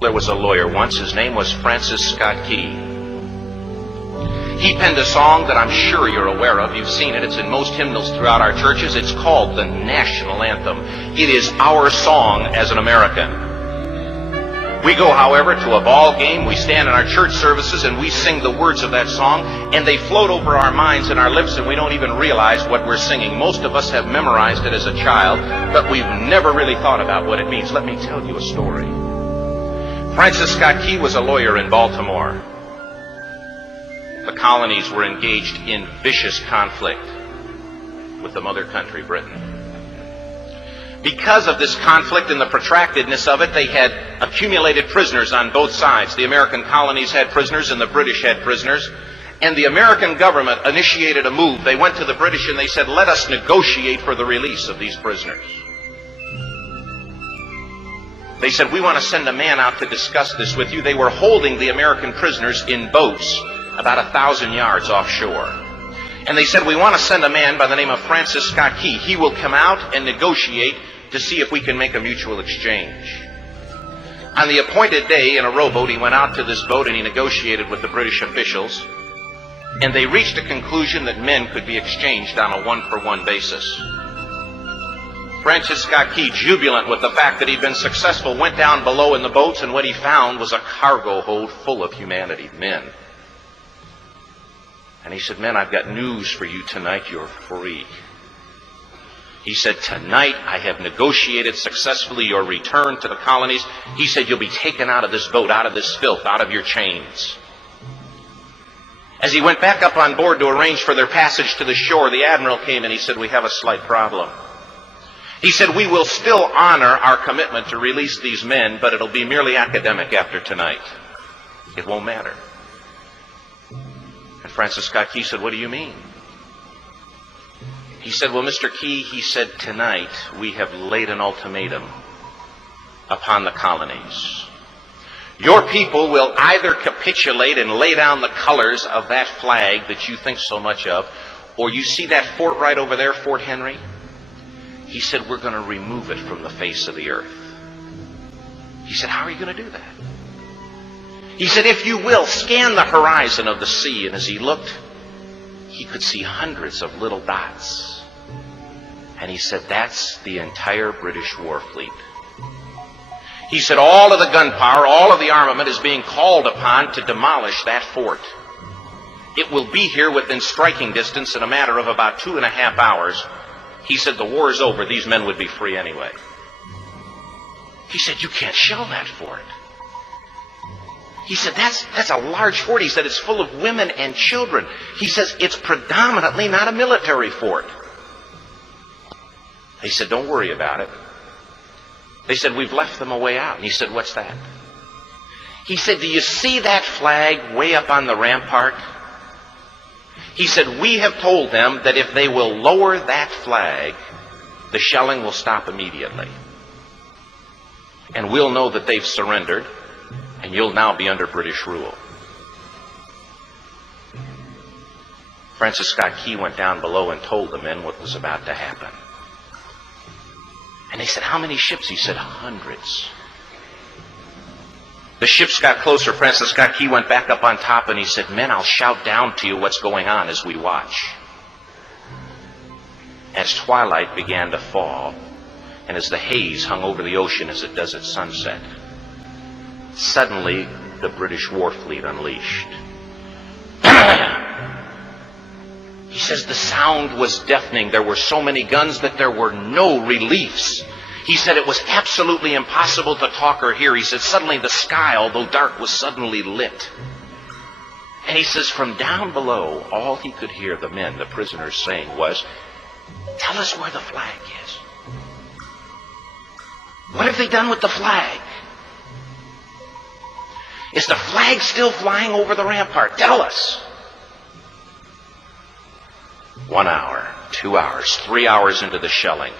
There was a lawyer once. His name was Francis Scott Key. He penned a song that I'm sure you're aware of. You've seen it. It's in most hymnals throughout our churches. It's called the national anthem. It is our song as an American. We go, however, to a ball game. We stand in our church services and we sing the words of that song, and they float over our minds and our lips, and we don't even realize what we're singing. Most of us have memorized it as a child, but we've never really thought about what it means. Let me tell you a story. Francis Scott Key was a lawyer in Baltimore. The colonies were engaged in vicious conflict with the mother country, Britain. Because of this conflict and the protractedness of it, they had accumulated prisoners on both sides. The American colonies had prisoners and the British had prisoners. And the American government initiated a move. They went to the British and they said, let us negotiate for the release of these prisoners. They said, we want to send a man out to discuss this with you. They were holding the American prisoners in boats about 1,000 yards offshore. And they said, we want to send a man by the name of Francis Scott Key. He will come out and negotiate to see if we can make a mutual exchange. On the appointed day, in a rowboat, he went out to this boat and he negotiated with the British officials. And they reached a conclusion that men could be exchanged on a one-for-one basis. Francis Scott Key, jubilant with the fact that he'd been successful, went down below in the boats, and what he found was a cargo hold full of humanity, men. And he said, men, I've got news for you tonight. You're free. He said, tonight I have negotiated successfully your return to the colonies. He said, you'll be taken out of this boat, out of this filth, out of your chains. As he went back up on board to arrange for their passage to the shore, the admiral came and he said, we have a slight problem. He said, we will still honor our commitment to release these men, but it'll be merely academic after tonight. It won't matter. And Francis Scott Key said, what do you mean? He said, well, Mr. Key, he said, tonight we have laid an ultimatum upon the colonies. Your people will either capitulate and lay down the colors of that flag that you think so much of, or you see that fort right over there, Fort Henry? He said, we're going to remove it from the face of the earth. He said, how are you going to do that? He said, if you will, scan the horizon of the sea. And as he looked, he could see hundreds of little dots. And he said, that's the entire British war fleet. He said, all of the gunpowder, all of the armament is being called upon to demolish that fort. It will be here within striking distance in a matter of about 2.5 hours. He said, the war is over. These men would be free anyway. He said, you can't shell that fort. He said, that's a large fort. He said, it's full of women and children. He says, it's predominantly not a military fort. He said, don't worry about it. They said, we've left them a way out. And he said, what's that? He said, do you see that flag way up on the rampart? He said, we have told them that if they will lower that flag, the shelling will stop immediately. And we'll know that they've surrendered, and you'll now be under British rule. Francis Scott Key went down below and told the men what was about to happen. And they said, how many ships? He said, hundreds. The ships got closer. Francis Scott Key went back up on top and he said, men, I'll shout down to you what's going on as we watch. As twilight began to fall, and as the haze hung over the ocean as it does at sunset, suddenly the British war fleet unleashed. He says the sound was deafening. There were so many guns that there were no reliefs. He said it was absolutely impossible to talk or hear. He said suddenly the sky, although dark, was suddenly lit. And he says from down below, all he could hear the men, the prisoners, saying was, tell us where the flag is. What have they done with the flag? Is the flag still flying over the rampart? Tell us. 1 hour, 2 hours, 3 hours into the shelling,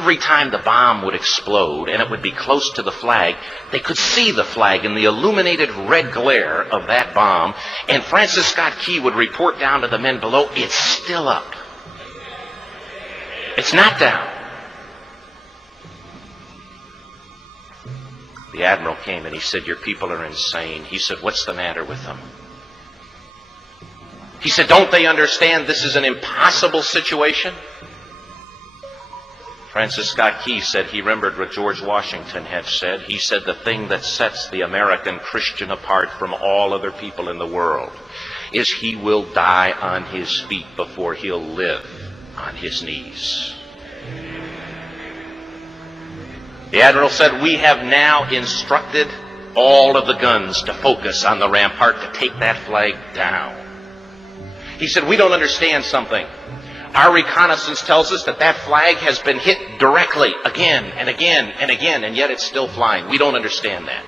every time the bomb would explode and it would be close to the flag, they could see the flag in the illuminated red glare of that bomb. And Francis Scott Key would report down to the men below, it's still up. It's not down. The admiral came and he said, your people are insane. He said, what's the matter with them? He said, don't they understand this is an impossible situation? Francis Scott Key said he remembered what George Washington had said. He said the thing that sets the American Christian apart from all other people in the world is he will die on his feet before he'll live on his knees. The admiral said, we have now instructed all of the guns to focus on the rampart to take that flag down. He said, we don't understand something. Our reconnaissance tells us that that flag has been hit directly again and again and again, and yet it's still flying. We don't understand that.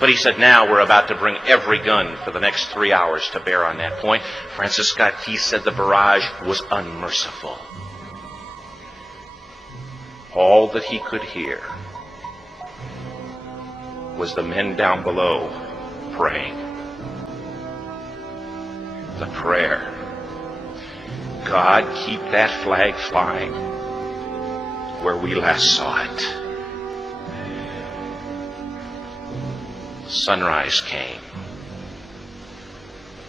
But he said, now we're about to bring every gun for the next 3 hours to bear on that point. Francis Scott Key said the barrage was unmerciful. All that he could hear was the men down below praying. The prayer, God, keep that flag flying where we last saw it. Sunrise came.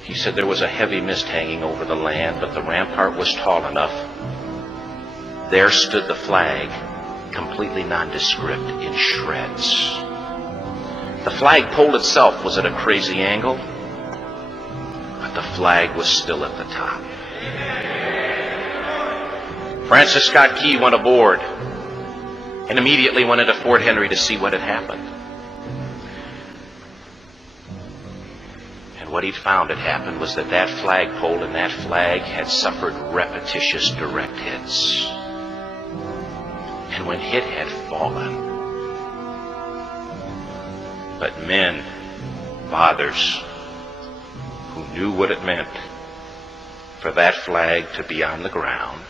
He said there was a heavy mist hanging over the land, but the rampart was tall enough. There stood the flag, completely nondescript, in shreds. The flagpole itself was at a crazy angle, but the flag was still at the top. Francis Scott Key went aboard and immediately went into Fort Henry to see what had happened. And what he'd found had happened was that that flagpole and that flag had suffered repetitious direct hits. And when it had fallen, but men, fathers, who knew what it meant for that flag to be on the ground,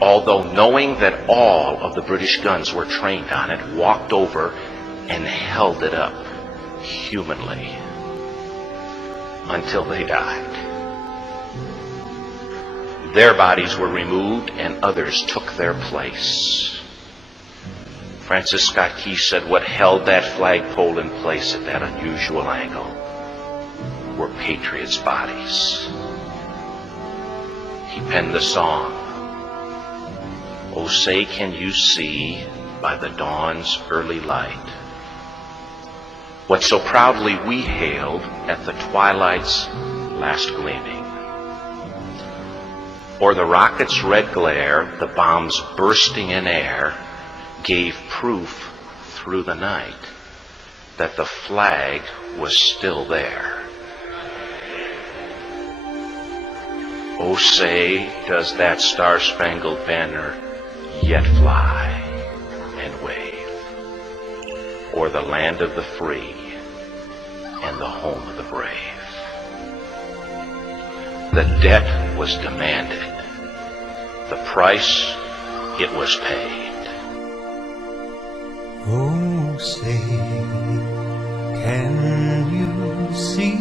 although knowing that all of the British guns were trained on it, walked over and held it up humanly until they died. Their bodies were removed and others took their place. Francis Scott Key said what held that flagpole in place at that unusual angle were patriots' bodies. He penned the song, "Oh, say can you see by the dawn's early light what so proudly we hailed at the twilight's last gleaming? Or the rocket's red glare, the bombs bursting in air, gave proof through the night that the flag was still there. Oh, say, does that star-spangled banner yet fly and wave o'er the land of the free and the home of the brave?" The debt was demanded. The price, it was paid. Oh, say, can you see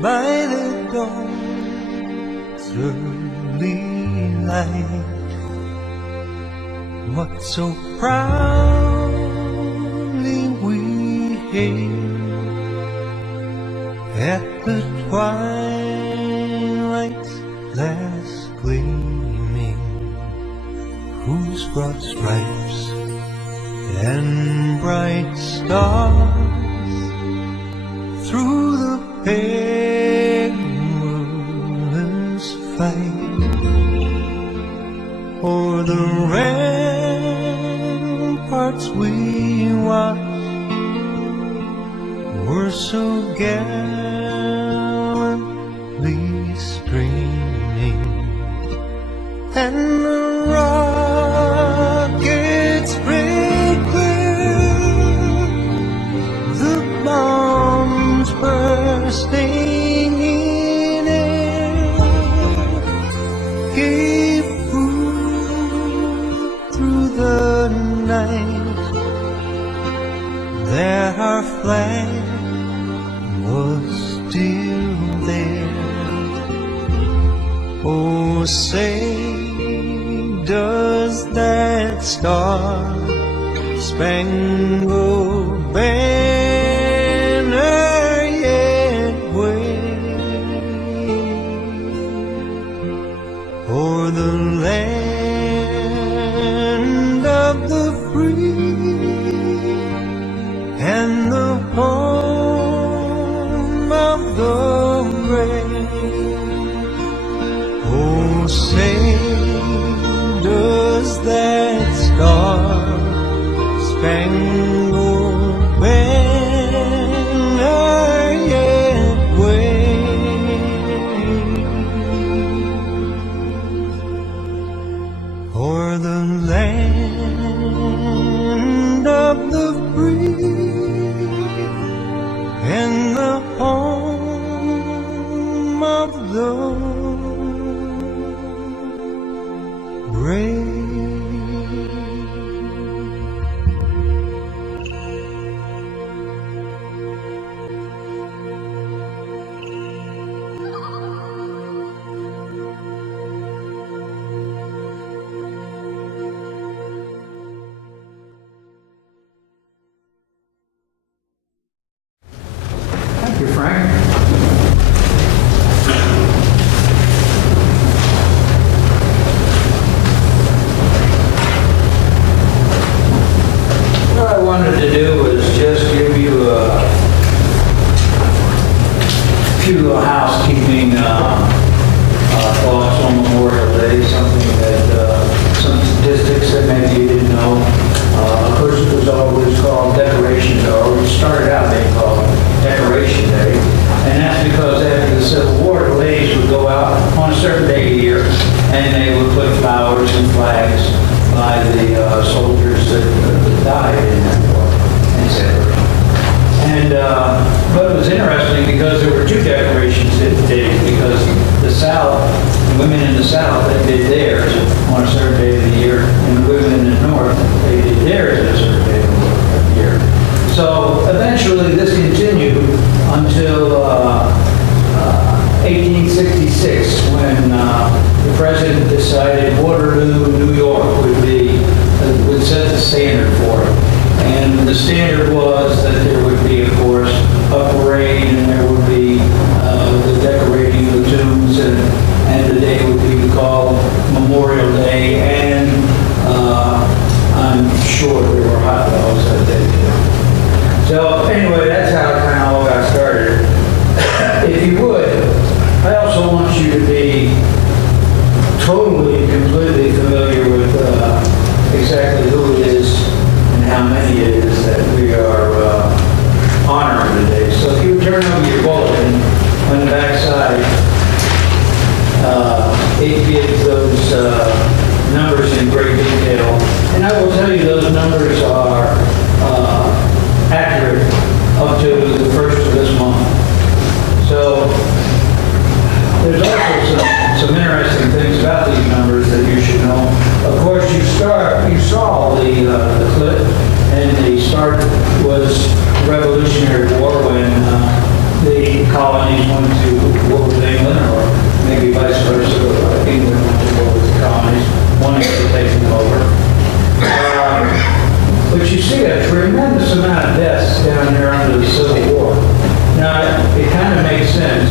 by the dawn's early light what so proudly we hailed at the twilight's last gleaming, whose broad stripes and bright stars through the perilous fight o'er the ramparts we watched were so gallantly streaming, and the rockets spread clear, the bombs burst there. Oh, say, does that star-spangled banner yet wave o'er the land of the free and the home of the brave? Oh, say, does that star-spangled banner yet wave o'er the land of the free and the home of the brave? Thank you, Frank. What I wanted to do was just give you a few housekeeping thoughts on Memorial Day, something that, some statistics that maybe you didn't know. Of course, it was always called Decoration Day, or it started out being called Decoration Day, and that's because after the Civil War, the ladies would go out on a certain day a year, and they would put flowers and flags by the soldiers that died in that war, etc. And but it was interesting because there were two decorations that did, because the South, women in the South, they did theirs on a certain day of the year, and the women in the North, they did theirs on a certain day of the year. So eventually this continued until 1866, when the president decided Waterloo, New York would set the standard for it. And the standard was that there would be, of course, a parade, and there would be the decorating of the tombs, and the day would be called Memorial Day, and I'm sure there were hot dogs that day too. So anyway, that's how it kind of all got started. If you would, I also want you to be totally and completely familiar with exactly who it is and how many it is that we are honoring today. So if you turn over your bulletin on the back side, it gives those numbers in great detail. And I will tell you those numbers are accurate up to the first of this month. So there's also some interesting things about these numbers that you should know. Of course, you saw the clip, and the start was the Revolutionary War, when the colonies went to war with England, or maybe vice versa. England went to war with the colonies, wanting to take them over. But you see a tremendous amount of deaths down there under the Civil War. Now, it kind of makes sense,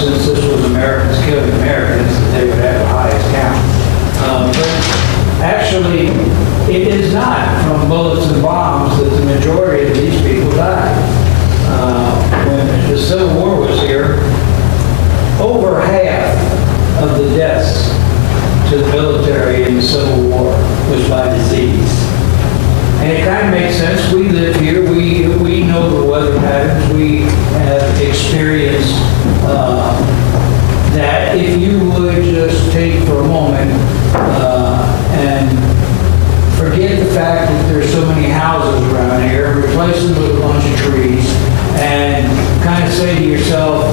since this was Americans killing Americans, that they would have the highest count. But actually, it is not from bullets and bombs that the majority of these people died. When the Civil War was here, over half of the deaths to the military in the Civil War was by disease. And it kind of makes sense. We live here. We know the weather patterns. We have experienced that. If you would just take for a moment and forget the fact that there's so many houses around here, replace them with a bunch of trees, and kind of say to yourself,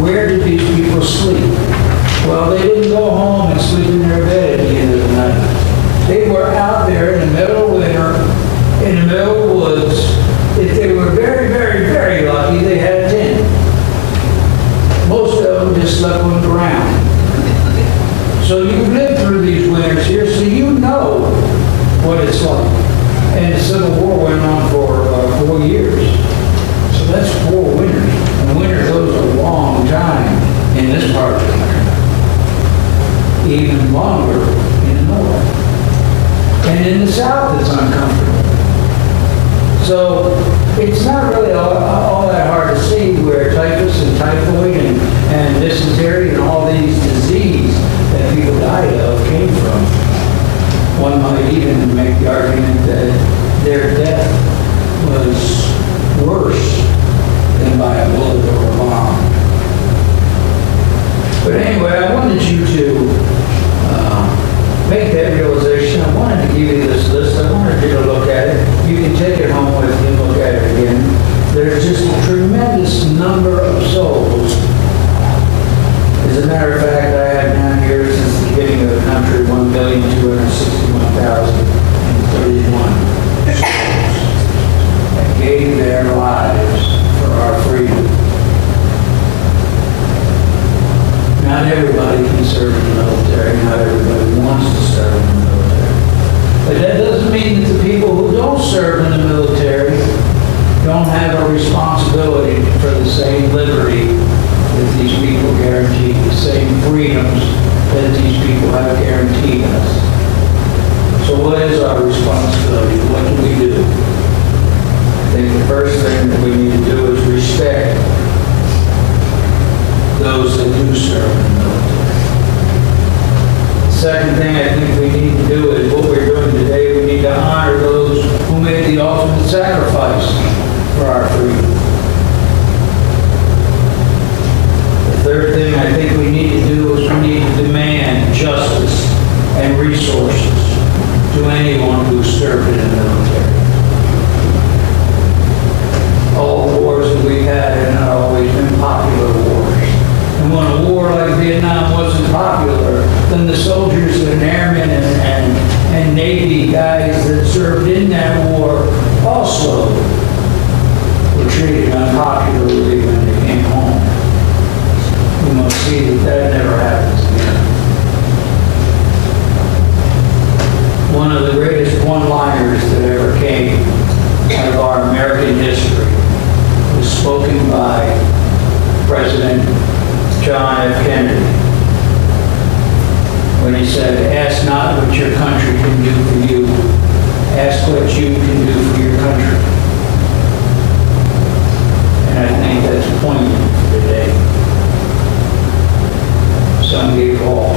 where did these people sleep? Well, they didn't go home and sleep in their bed at the end of the night. They were out there in the middle of winter, in the middle of the woods. If they were very, very, very lucky, they had a tent. slept on the ground. So you lived through these winters here, so you know what it's like. And the Civil War went on for 4 years. So that's 4 winters. And winter goes a long time in this part of the country. Even longer in the north. And in the south it's uncomfortable. So it's not really all that hard to see where typhus and typhoid and dysentery and all these diseases that people died of came from. One might even make the argument that their death was worse than by a bullet or a bomb. But anyway, I wanted you to make that realization. I wanted to give you this list. I wanted you to look at it. You can take it home with you and look at it again. There's just a tremendous number of souls. As a matter of fact, I have down here since the beginning of the country 1,261,031 souls that gave their lives for our freedom. Not everybody can serve in the military. Not everybody wants to serve in the military. But that doesn't mean that the people who don't serve in the military don't have a responsibility for the same liberty that these people guarantee, the same freedoms that these people have guaranteed us. So what is our responsibility? What do we do? I think the first thing that we need to do is respect those that do serve in the military. The second thing I think we need to do is what we're doing today. We need to honor those who made the ultimate sacrifice for our freedom. The third thing I think we need to do is we need to demand justice and resources to anyone who served in the military. All the wars that we've had have not always been popular wars. And when a war like Vietnam wasn't popular, then the soldiers and airmen and Navy guys that served in that war also were treated unpopularly when they came home. We must see that that never happens again. One of the greatest one-liners that ever came out of our American history was spoken by President John F. Kennedy when he said, "Ask not what your country can do for you. Ask what you can do for your country." And I think that's poignant today. Some gave all,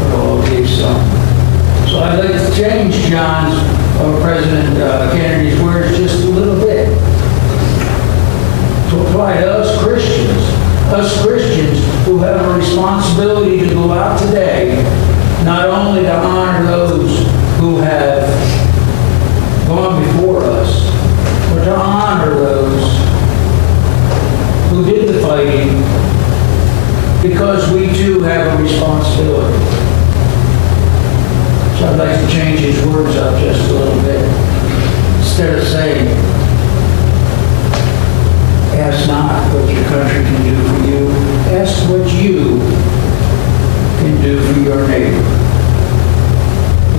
but all gave some. So I'd like to change President Kennedy's words just a little bit to apply to us Christians who have a responsibility to go out today, not only to honor those who have gone before us, but to honor those who did the fighting, because we too have a responsibility. So I'd like to change his words up just a little bit. Instead of saying, "Ask not what your country can do for you. Ask what you can do for your neighbor."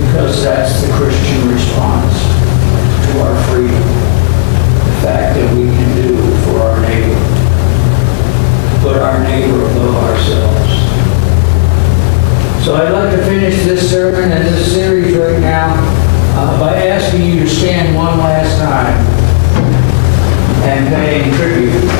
Because that's the Christian response to our freedom. The fact that we can do for our neighbor. Put our neighbor above ourselves. So I'd like to finish this sermon and this series right now by asking you to stand one last time and paying tribute